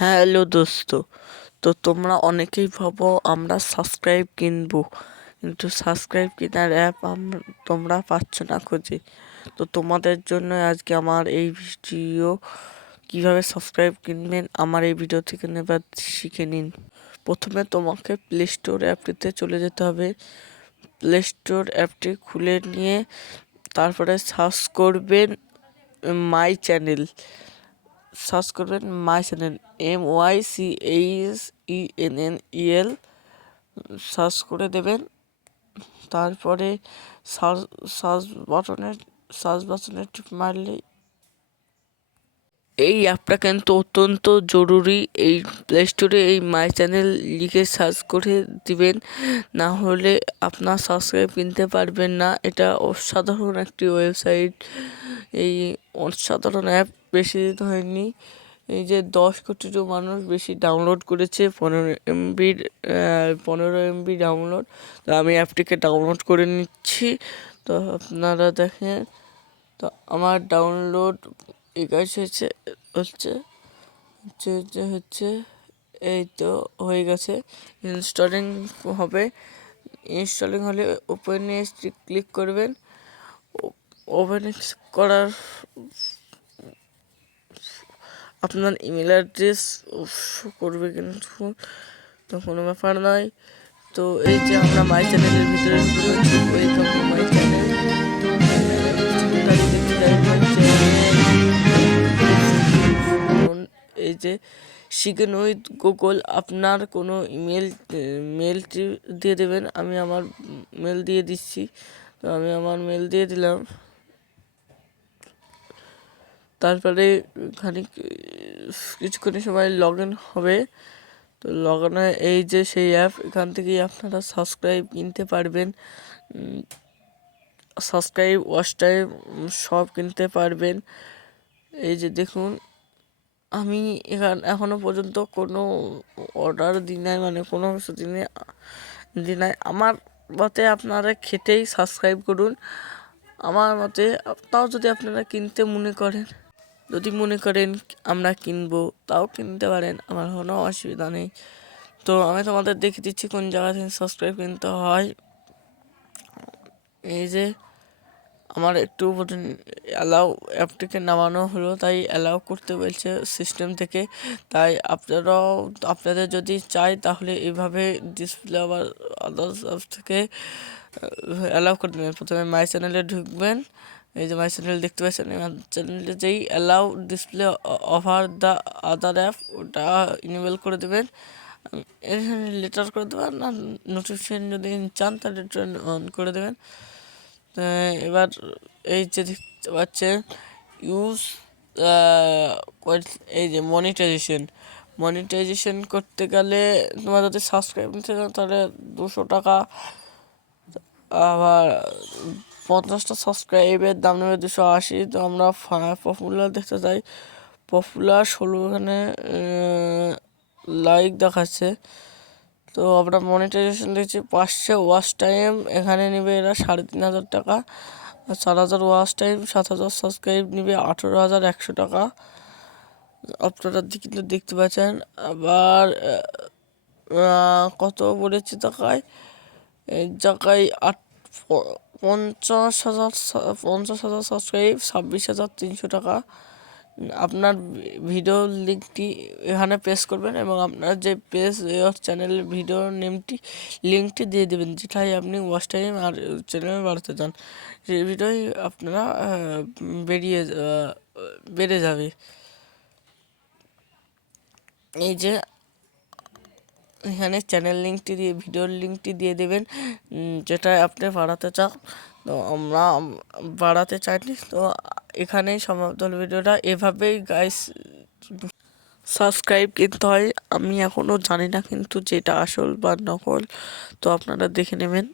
Hello দোস্ত, তো তোমরা অনেকেই ভাবো আমরা সাবস্ক্রাইব কিনবো, কিন্তু সাবস্ক্রাইব কেনার অ্যাপ তোমরা পাচ্ছ না খুঁজে। তো তোমাদের জন্য আজকে আমার এই ভিডিও। কিভাবে সাবস্ক্রাইব কিনবেন আমার এই ভিডিও থেকে নেবার শিখে নিন। প্রথমে তোমাকে প্লে স্টোর অ্যাপটিতে চলে যেতে হবে। প্লে স্টোর অ্যাপটি খুলে নিয়ে তারপরে সার্চ করবেন মাই চ্যানেল। সার্চ করবেন মাই চ্যানেল, MYCHENNEL সার্চ করে দেবেন। তারপরে সার্চ বাটনে টিপ মারলে এই অ্যাপটা কিন্তু অত্যন্ত জরুরি। এই প্লে স্টোরে এই মাই চ্যানেল লিখে সার্চ করে দিবেন, না হলে আপনার সাবস্ক্রাইব কিনতে পারবেন না। এটা অসাধারণ একটি ওয়েবসাইট। এই অসাধারণ অ্যাপ বেশি দিন হয়নি, এই যে 10 কোটিরও মানুষ বেশি ডাউনলোড করেছে। 15 MB ডাউনলোড। তো আমি অ্যাপটিকে ডাউনলোড করে নিচ্ছি, তো আপনারা দেখেন। তো আমার ডাউনলোড হচ্ছে হচ্ছে এই তো হয়ে গেছে। ইনস্টলিং হবে। ইনস্টলিং হলে ওপেনে ক্লিক করবেন। ওপেনে করার আপনার ইমেল অ্যাড্রেস করবে, কিন্তু তো কোনো ব্যাপার নয়। তো এই যে আমরা মাই চ্যানেলের ভিতরে ওয়েলকাম টু মাই চ্যানেল। এই যে শিখেন উইথ গুগল, আপনার কোনো মেলটি দিয়ে দেবেন। আমি আমার মেল দিয়ে দিচ্ছি, তো আমি আমার মেল দিয়ে দিলাম। তারপরে কিছুক্ষণ সময় লগ ইন হবে। তো লগ ইন এই যে সেই অ্যাপ, এখান থেকেই আপনারা সাবস্ক্রাইব কিনতে পারবেন। সাবস্ক্রাইব, ওয়াচ টাইম সব কিনতে পারবেন। এই যে দেখুন, আমি এখনো পর্যন্ত কোনো অর্ডার দিই নাই, মানে কোনো কিছু দিই নাই। আমার মতে আপনারা খেটেই সাবস্ক্রাইব করুন। আমার মতে তাও যদি আপনারা কিনতে মনে করেন আমরা কিনবো, তাও কিনতে পারেন, আমার কোনো অসুবিধা নেই। তো আমি তোমাদের দেখে দিচ্ছি কোন জায়গা থেকে সাবস্ক্রাইব কিনতে হয়। এই যে আমার একটু অ্যালাউ অ্যাপটিকে নামানো হলো, তাই অ্যালাউ করতে বলছে সিস্টেম থেকে। তাই আপনাদের যদি চাই তাহলে এইভাবে ডিসপ্লে আবার আদার্স অ্যাপ থেকে অ্যালাউ করে দেবেন। প্রথমে মাই চ্যানেলে ঢুকবেন। এই যে মাই চ্যানেল দেখতে পাচ্ছেন, চ্যানেলে যেই allow display over the other app, ওটা ইনেবল করে দেবেন। এখানে লেটার করে দেবেন, না নোটিফিকেশন যদি চান তাহলে অন করে দেবেন। এবার এই যে দেখতে পাচ্ছেন ইউজ এই যে মনিটাইজেশন করতে গেলে তোমার যদি সাবস্ক্রাইব নিতে চাও তাহলে 200 টাকা, আবার 50টা সাবস্ক্রাইবের দাম নেবে 280। তো আমরা পপুলার দেখতে চাই, পপুলার 16 এখানে লাইক দেখাচ্ছে। তো আমরা মনিটাইজেশন দেখছি 500 ওয়াচ টাইম, এখানে নেবে এরা 3500 টাকা। 4000 ওয়াচ টাইম, 7000 সাবস্ক্রাইব নেবে 18100 টাকা। আপনারা কিন্তু দেখতে পাচ্ছেন। আবার কত পড়েছে টাকায়, এই জায়গায় 50,000 সাবস্ক্রাইব 26,300 টাকা। আপনার ভিডিও লিঙ্কটি এখানে পেস্ট করবেন এবং আপনার যে চ্যানেলের ভিডিও লিঙ্কটি দিয়ে দেবেন, যেটাই আপনি ওয়াচ টাইম আর চ্যানেল বাড়াতে চান, সেই ভিডিওই আপনারা বেড়ে যাবে। এই যে এখানে চ্যানেল লিঙ্কটি দিয়ে ভিডিওর লিঙ্কটি দিয়ে দেবেন, যেটা আপনি বাড়াতে চান। তো আমরা বাড়াতে চাইনি, তো এখানেই সমাপ্ত হল ভিডিওটা। এভাবেই গাইস সাবস্ক্রাইব কিনতে হয়। আমি এখনও জানি না কিন্তু যেটা আসল বা নকল, তো আপনারা দেখে নেবেন।